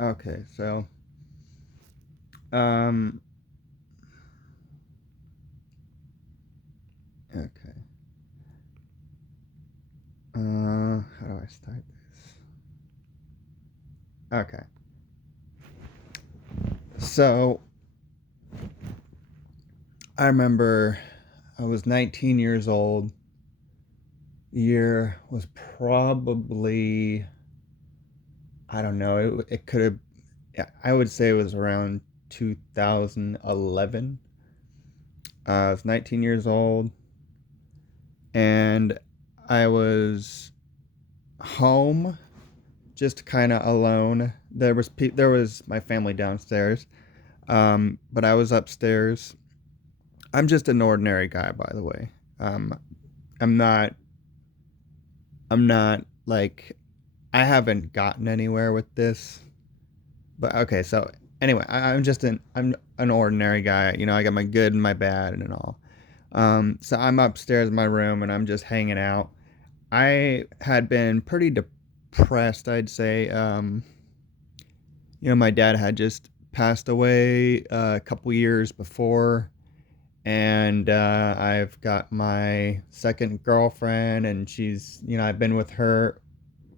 Okay, so um okay. How do I start this? Okay. So I remember I was 19 years old. Year was probably, I don't know, it could have, yeah, I would say it was around 2011. I was 19 years old and I was home just kind of alone. There was my family downstairs, but I was upstairs. I'm just an ordinary guy, by the way. Um, I'm not. I'm not like. I haven't gotten anywhere with this, but okay. So anyway, I'm an ordinary guy. You know, I got my good and my bad and all. So I'm upstairs in my room and I'm just hanging out. I had been pretty depressed, I'd say. My dad had just passed away a couple years before, and I've got my second girlfriend, and I've been with her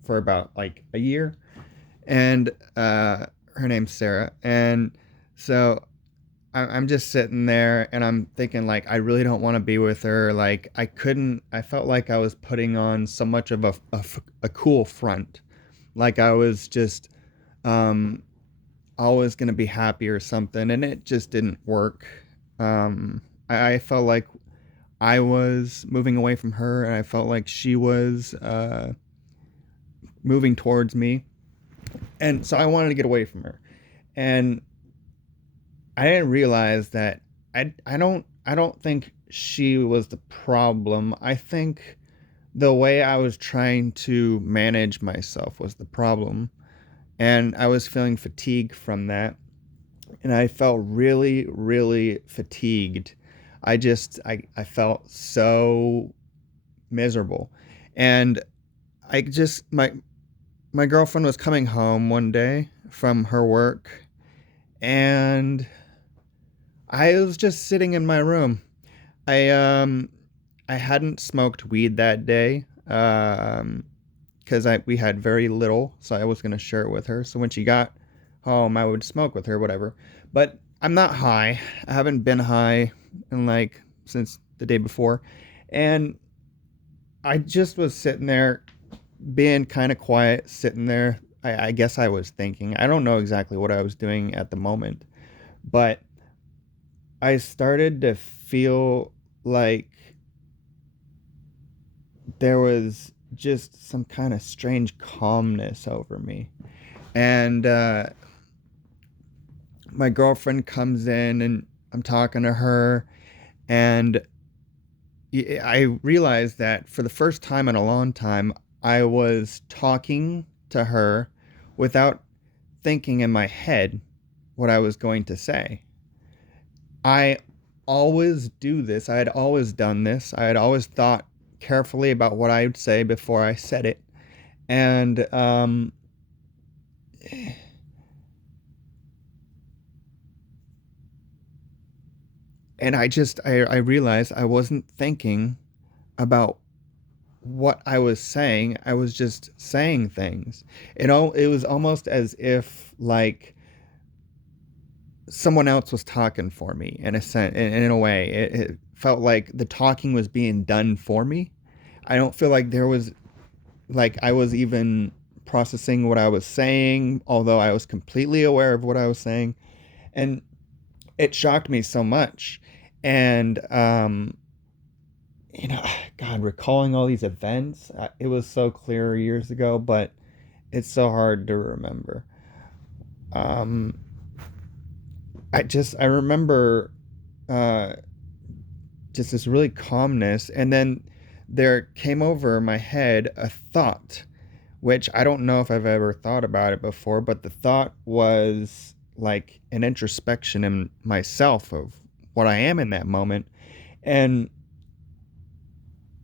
for about like a year, and her name's Sarah, and so I'm just sitting there, and I'm thinking like I really don't want to be with her. Like I felt like I was putting on so much of a cool front, like I was just um always going to be happy or something, and it just didn't work. I felt like I was moving away from her, and I felt like she was moving towards me, and so I wanted to get away from her. And I didn't realize that I don't think she was the problem. I think the way I was trying to manage myself was the problem, and I was feeling fatigue from that, and I felt really, really fatigued. I felt so miserable. And I just my girlfriend was coming home one day from her work, and I was just sitting in my room. I I hadn't smoked weed that day. Because I we had very little, so I was gonna share it with her. So when she got home, I would smoke with her, whatever. But I'm not high. I haven't been high in like since the day before, and I just was sitting there, being kind of quiet, sitting there. I guess I was thinking. I don't know exactly what I was doing at the moment, but I started to feel like there was just some kind of strange calmness over me. And my girlfriend comes in, and I'm talking to her, and I realized that for the first time in a long time, I was talking to her without thinking in my head what I was going to say. I always do this. I had always done this. I had always thought carefully about what I would say before I said it. And I realized I wasn't thinking about what I was saying. I was just saying things. It was almost as if like someone else was talking for me in a sense. In a way, it felt like the talking was being done for me. I don't feel like there was like I was even processing what I was saying, although I was completely aware of what I was saying, and it shocked me so much. And God, recalling all these events, it was so clear years ago, but it's so hard to remember. Um, I remember uh, just this really calmness, and then there came over my head a thought, which I don't know if I've ever thought about it before, but the thought was like an introspection in myself of what I am in that moment, and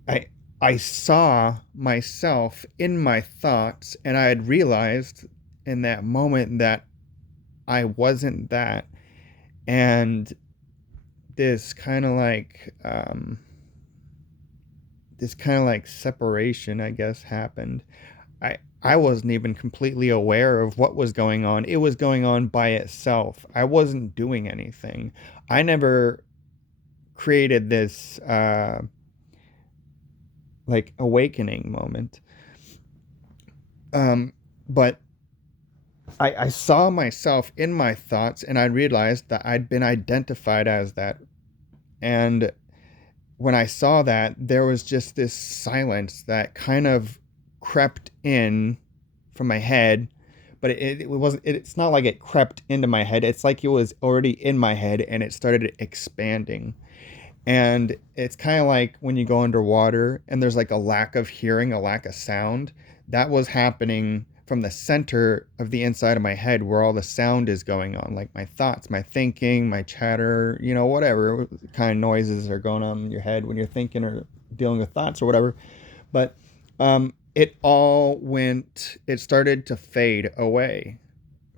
I I saw myself in my thoughts, and I had realized in that moment that I wasn't that. And this kind of like separation, I guess, happened. I wasn't even completely aware of what was going on. It was going on by itself. I wasn't doing anything. I never created this like awakening moment. But I saw myself in my thoughts, and I realized that I'd been identified as that. And when I saw that, there was just this silence that kind of crept in from my head, but it wasn't. It's not like it crept into my head. It's like it was already in my head, and it started expanding. And it's kind of like when you go underwater and there's like a lack of hearing, a lack of sound. That was happening from the center of the inside of my head where all the sound is going on, like my thoughts, my thinking, my chatter, whatever kind of noises are going on in your head when you're thinking or dealing with thoughts or whatever. But it started to fade away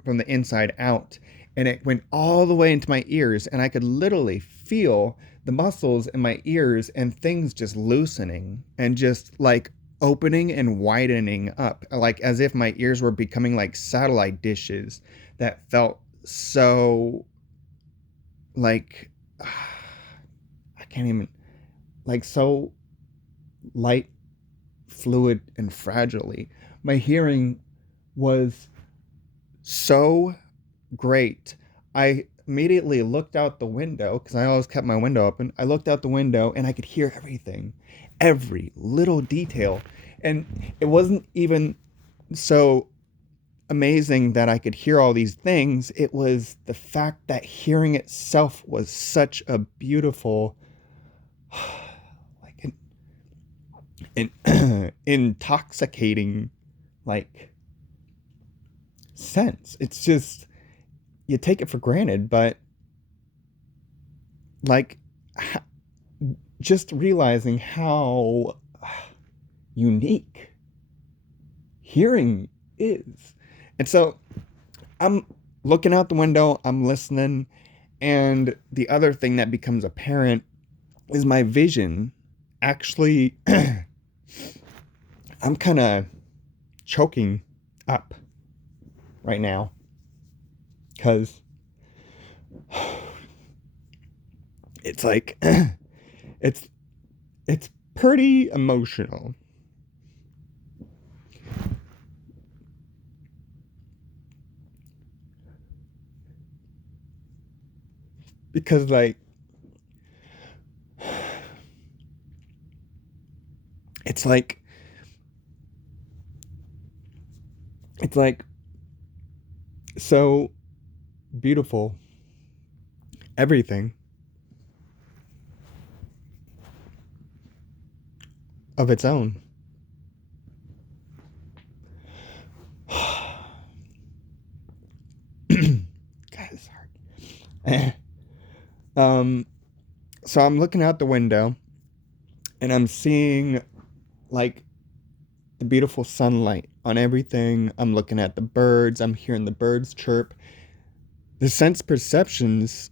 from the inside out, and it went all the way into my ears, and I could literally feel the muscles in my ears and things just loosening and just like opening and widening up, like as if my ears were becoming like satellite dishes that felt so like I can't even, like, so light, fluid, and fragilely. My hearing was so great. I immediately looked out the window because I always kept my window open. I looked out the window and I could hear everything, every little detail. And it wasn't even so amazing that I could hear all these things. It was the fact that hearing itself was such a beautiful, like an intoxicating, like, sense. It's just, you take it for granted, but like just realizing how unique hearing is. And so I'm looking out the window, I'm listening, and the other thing that becomes apparent is my vision actually I'm kind of choking up right now because it's like it's pretty emotional. Because like it's like it's like so beautiful, everything of its own. God, it's hard. So I'm looking out the window and I'm seeing like the beautiful sunlight on everything. I'm looking at the birds, I'm hearing the birds chirp. The sense perceptions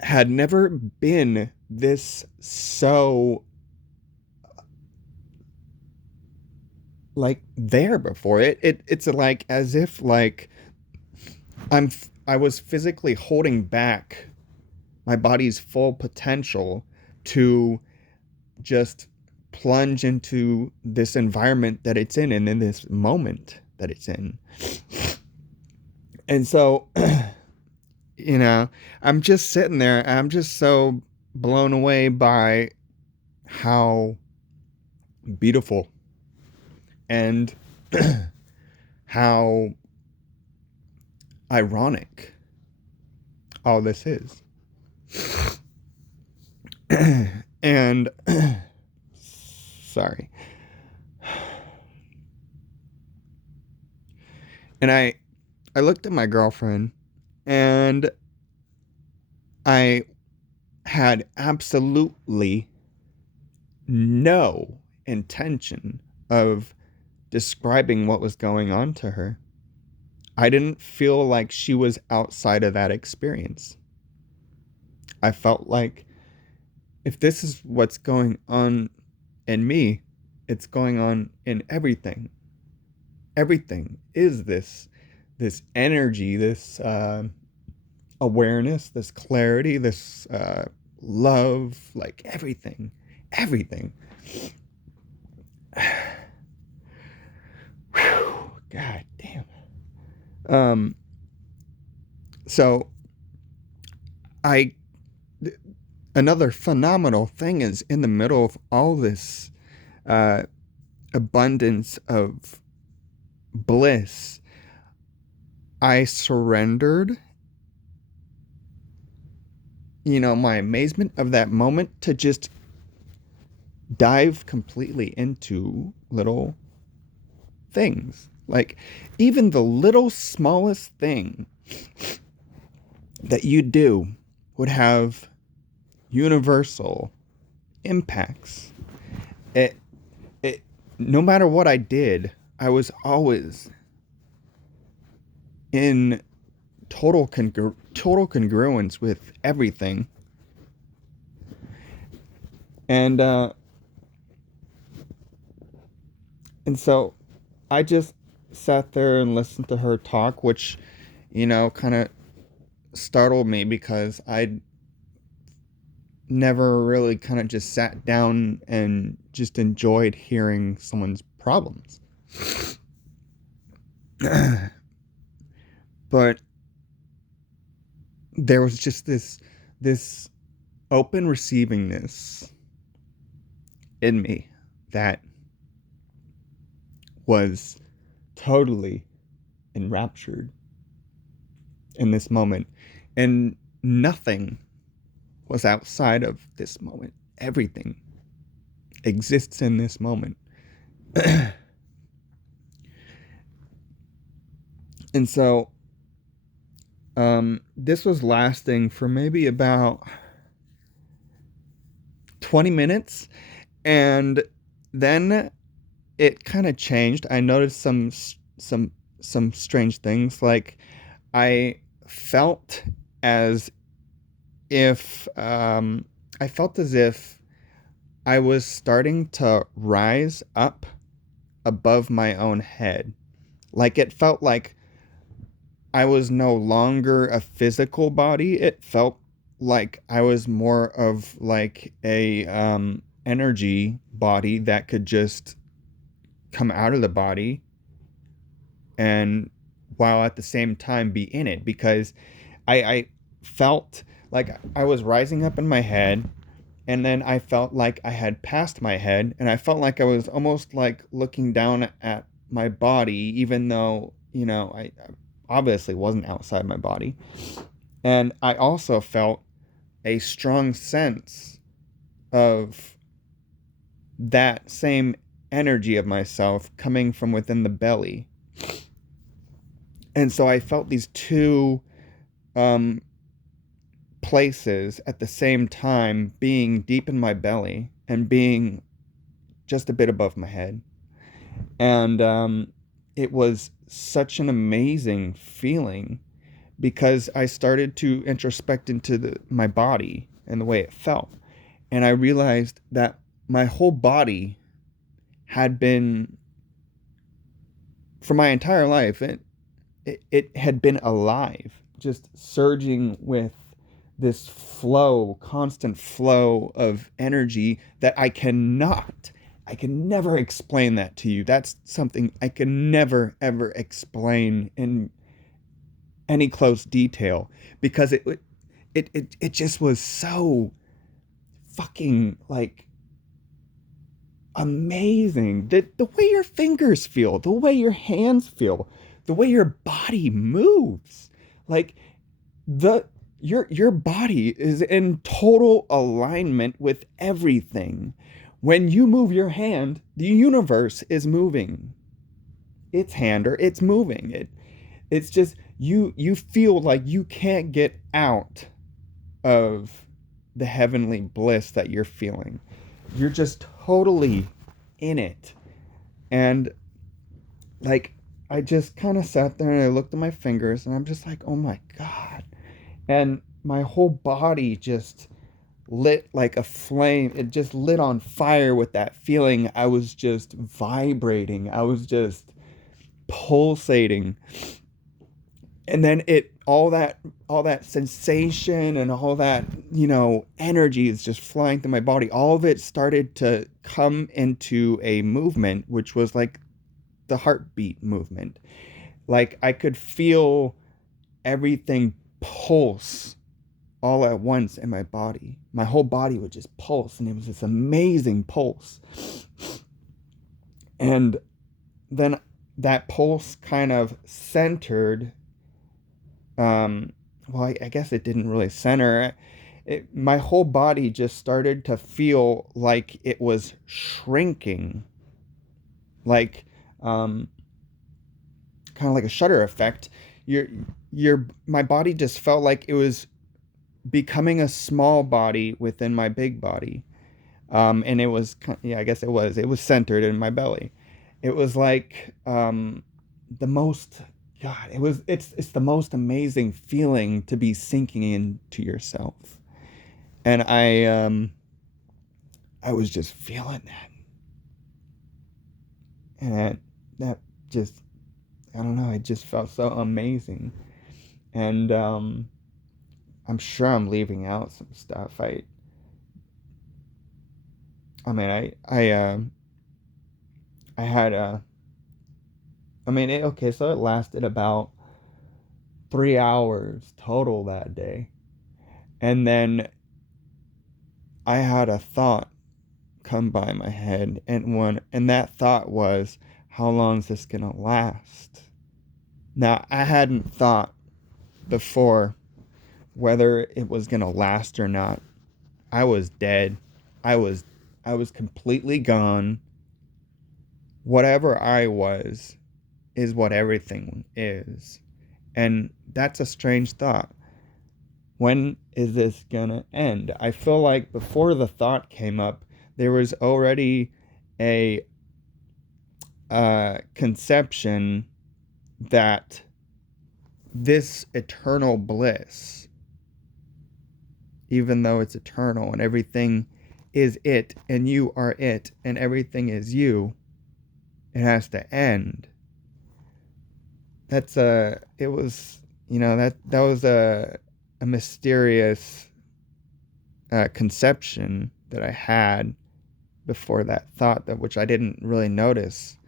had never been this so like there before. It's like as if like I was physically holding back my body's full potential to just plunge into this environment that it's in and in this moment that it's in. And so, I'm just sitting there and I'm just so blown away by how beautiful and how ironic all this is. And sorry. And I looked at my girlfriend and I had absolutely no intention of describing what was going on to her. I didn't feel like she was outside of that experience. I felt like if this is what's going on in me, it's going on in everything. Everything is this energy, this awareness, this clarity, this love, like everything, everything. Whew, God damn. Um, so I another phenomenal thing is in the middle of all this uh, abundance of bliss, I surrendered, my amazement of that moment to just dive completely into little things. Like, even the little smallest thing that you do would have universal impacts. It, no matter what I did, I was always in total congruence with everything. And so I just sat there and listened to her talk, which, kind of startled me because I'd never really kind of just sat down and just enjoyed hearing someone's problems. But there was just this open receivingness in me that was totally enraptured in this moment, and nothing was outside of this moment. Everything exists in this moment. And so this was lasting for maybe about 20 minutes, and then it kind of changed. I noticed some strange things. Like, I felt as if I felt as if I was starting to rise up above my own head. Like, it felt like I was no longer a physical body. It felt like I was more of like a energy body that could just come out of the body, and while at the same time be in it, because I felt like I was rising up in my head, and then I felt like I had passed my head, and I felt like I was almost like looking down at my body, even though, I obviously wasn't outside my body. And I also felt a strong sense of that same energy of myself coming from within the belly. And so I felt these two um, places at the same time, being deep in my belly and being just a bit above my head. And it was such an amazing feeling because I started to introspect into my body and the way it felt. And I realized that my whole body had been, for my entire life, it had been alive, just surging with this flow, constant flow of energy that I can never explain that to you. That's something I can never, ever explain in any close detail, because it just was so fucking, like, amazing. The way your fingers feel, the way your hands feel, the way your body moves. Like, your body is in total alignment with everything. When you move your hand, the universe is moving its hand, or it's moving. It's just you feel like you can't get out of the heavenly bliss that you're feeling. You're just totally in it. And, like, I just kind of sat there and I looked at my fingers and I'm just like, oh my God. And my whole body just lit like a flame. It just lit on fire with that feeling. I was just vibrating. I was just pulsating. And then all that sensation and all that, energy is just flying through my body. All of it started to come into a movement, which was like the heartbeat movement. Like I could feel everything pulse all at once in my body. My whole body would just pulse, and it was this amazing pulse. And then that pulse kind of centered. Well, I guess it didn't really center. My whole body just started to feel like it was shrinking, like kind of like a shutter effect. My body just felt like it was becoming a small body within my big body. And it was, yeah, I guess it was centered in my belly. It was like the most, God, it's the most amazing feeling to be sinking into yourself. And I was just feeling that. And that just, I don't know, it just felt so amazing. And I'm sure I'm leaving out some stuff. I mean, I had a, I mean, okay, so it lasted about 3 hours total that day. And then I had a thought come by my head, and that thought was, how long is this gonna last? Now, I hadn't thought before whether it was gonna last or not. I was dead. I was I was completely gone. Whatever I was is what everything is. And that's a strange thought. When is this gonna end? I feel like before the thought came up, there was already a conception that this eternal bliss, even though it's eternal and everything is it and you are it and everything is you, it has to end. It was, that was a mysterious conception that I had before that thought, that which I didn't really notice.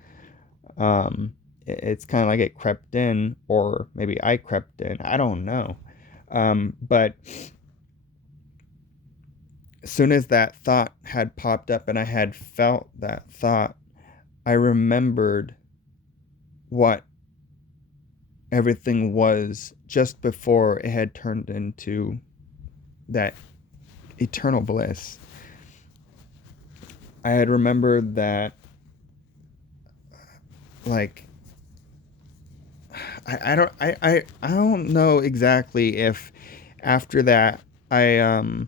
It's kind of like it crept in, or maybe I crept in. I don't know. But as soon as that thought had popped up and I had felt that thought, I remembered what everything was just before it had turned into that eternal bliss. I had remembered that, like, I don't know exactly if after that I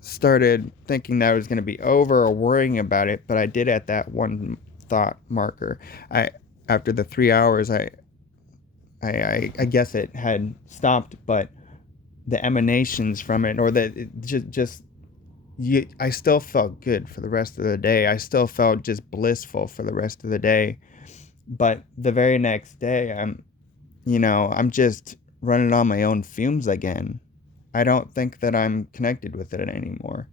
started thinking that it was going to be over or worrying about it, but I did at that one thought marker. I After the 3 hours, I guess it had stopped, but the emanations from it, or that it just I still felt good for the rest of the day. I still felt just blissful for the rest of the day. But the very next day, I'm just running on my own fumes again. I don't think that I'm connected with it anymore.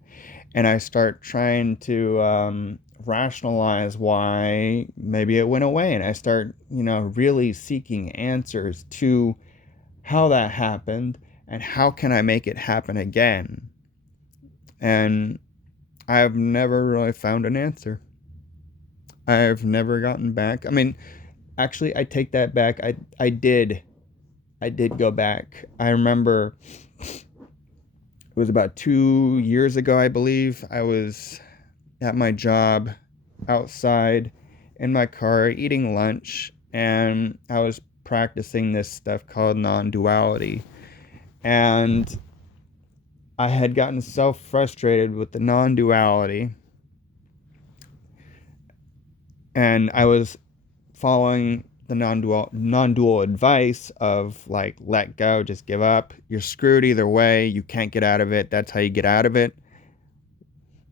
And I start trying to rationalize why maybe it went away. And I start, really seeking answers to how that happened and how can I make it happen again. And I've never really found an answer. I've never gotten back. I mean, actually, I take that back. I did go back. I remember it was about 2 years ago, I believe. I was at my job outside in my car eating lunch, and I was practicing this stuff called non-duality. And I had gotten so frustrated with the non-duality, and I was following the non-dual advice of like let go, just give up. You're screwed either way. You can't get out of it. That's how you get out of it.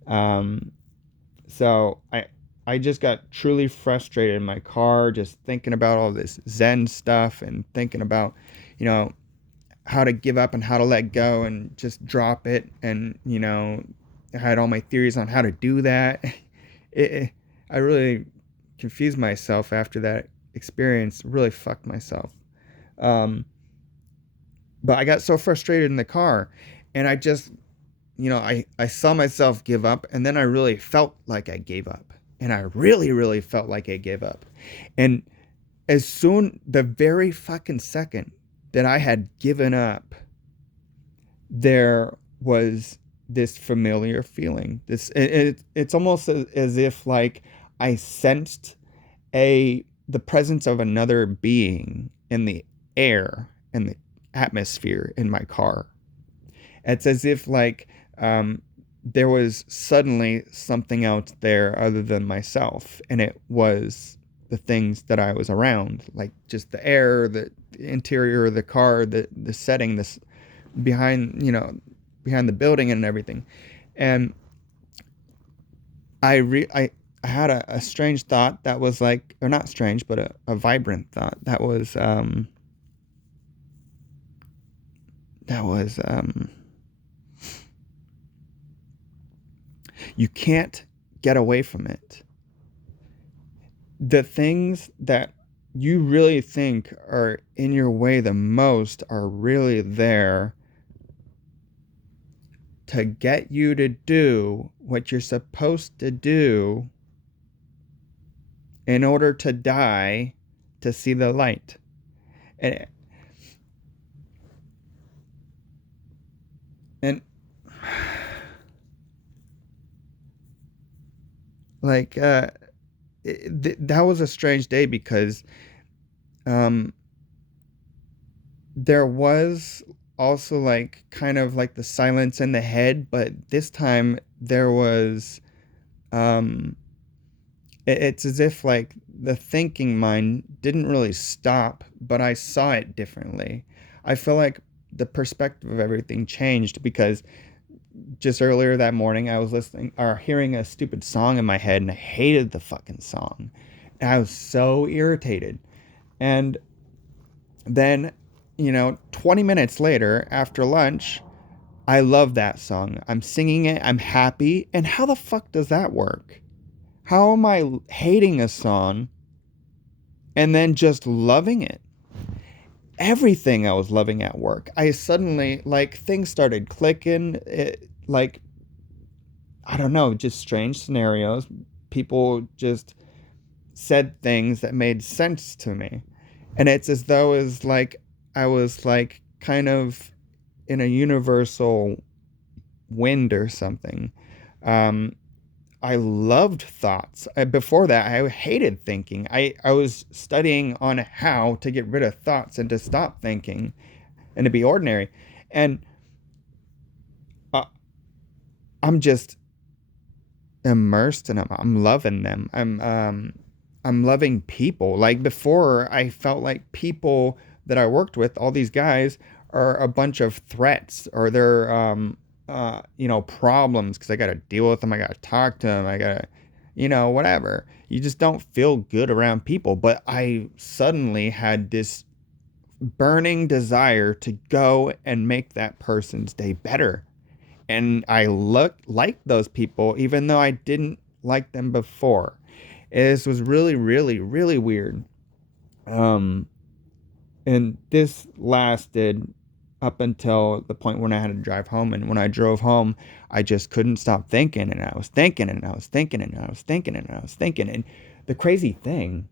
Um, so I just got truly frustrated in my car, just thinking about all this Zen stuff and thinking about, you know, how to give up and how to let go and just drop it. And, I had all my theories on how to do that. I really confused myself after that experience, really fucked myself. Um, but I got so frustrated in the car and I just, I saw myself give up and then I really felt like I gave up. And I really, really felt like I gave up. And as soon, the very fucking second that I had given up, there was this familiar feeling. It's almost as if like I sensed the presence of another being in the air and the atmosphere in my car. It's as if like there was suddenly something else there other than myself, and it was the things that I was around, like just the air, the interior of the car, the setting, this behind behind the building and everything. And I had a strange thought that was like, or not strange, but a vibrant thought that was you can't get away from it. The things that you really think are in your way the most are really there to get you to do what you're supposed to do in order to die to see the light. And and like that was a strange day because um there was also like kind of like the silence in the head, but this time there was um it's as if like the thinking mind didn't really stop, but I saw it differently. I feel like the perspective of everything changed because just earlier that morning I was listening or hearing a stupid song in my head and I hated the fucking song. And I was so irritated. And then, 20 minutes later after lunch, I love that song. I'm singing it. I'm happy. And how the fuck does that work? How am I hating a song and then just loving it? Everything I was loving at work. I suddenly, like, things started clicking. Like, I don't know, just strange scenarios. People just said things that made sense to me. And it's as though as like I was like kind of in a universal wind or something. Um, I loved thoughts. Before that, I hated thinking. I was studying on how to get rid of thoughts and to stop thinking and to be ordinary. And uh, I'm just immersed in them. I'm loving them. I'm loving people. Like before, I felt like people that I worked with, all these guys, are a bunch of threats or they're problems because I got to deal with them. I got to talk to them. I got to, whatever. You just don't feel good around people. But I suddenly had this burning desire to go and make that person's day better. And I like those people even though I didn't like them before. This was really, really, really weird. Um, and this lasted up until the point when I had to drive home. And when I drove home, I just couldn't stop thinking. And I was thinking, and I was thinking, and I was thinking, and I was thinking. And the crazy thing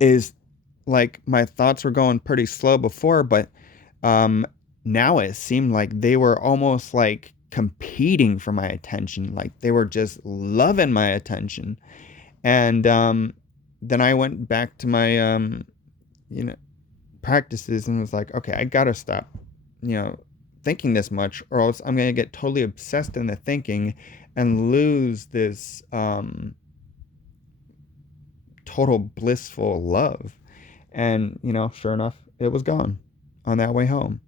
is, like, my thoughts were going pretty slow before, but um, now it seemed like they were almost like competing for my attention. Like they were just loving my attention. And then I went back to my you know practices and was like, okay, I gotta stop, thinking this much, or else I'm gonna get totally obsessed in the thinking and lose this total blissful love. And, sure enough, it was gone on that way home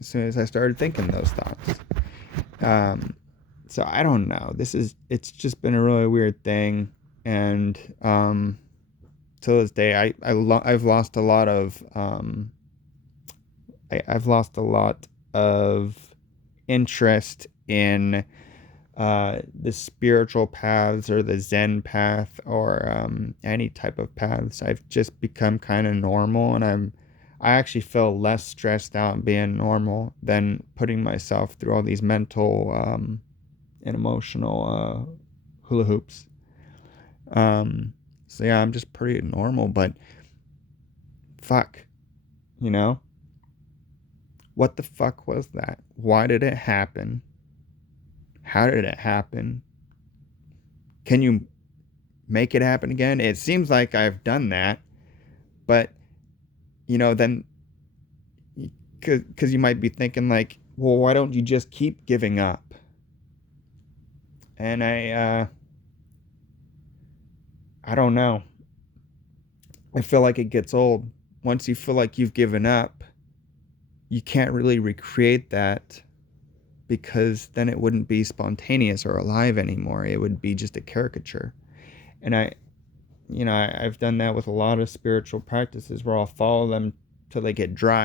as soon as I started thinking those thoughts. So I don't know. It's just been a really weird thing. And to this day, I've lost a lot of, I've lost a lot of interest in the spiritual paths or the Zen path or any type of paths. I've just become kind of normal, and I actually feel less stressed out being normal than putting myself through all these mental and emotional hula hoops. So yeah, I'm just pretty normal, but fuck, you know? What the fuck was that? Why did it happen? How did it happen? Can you make it happen again? It seems like I've done that, but then because you might be thinking like, well, why don't you just keep giving up? And I don't know. I feel like it gets old. Once you feel like you've given up, you can't really recreate that because then it wouldn't be spontaneous or alive anymore. It would be just a caricature. And I've done that with a lot of spiritual practices where I'll follow them till they get dry.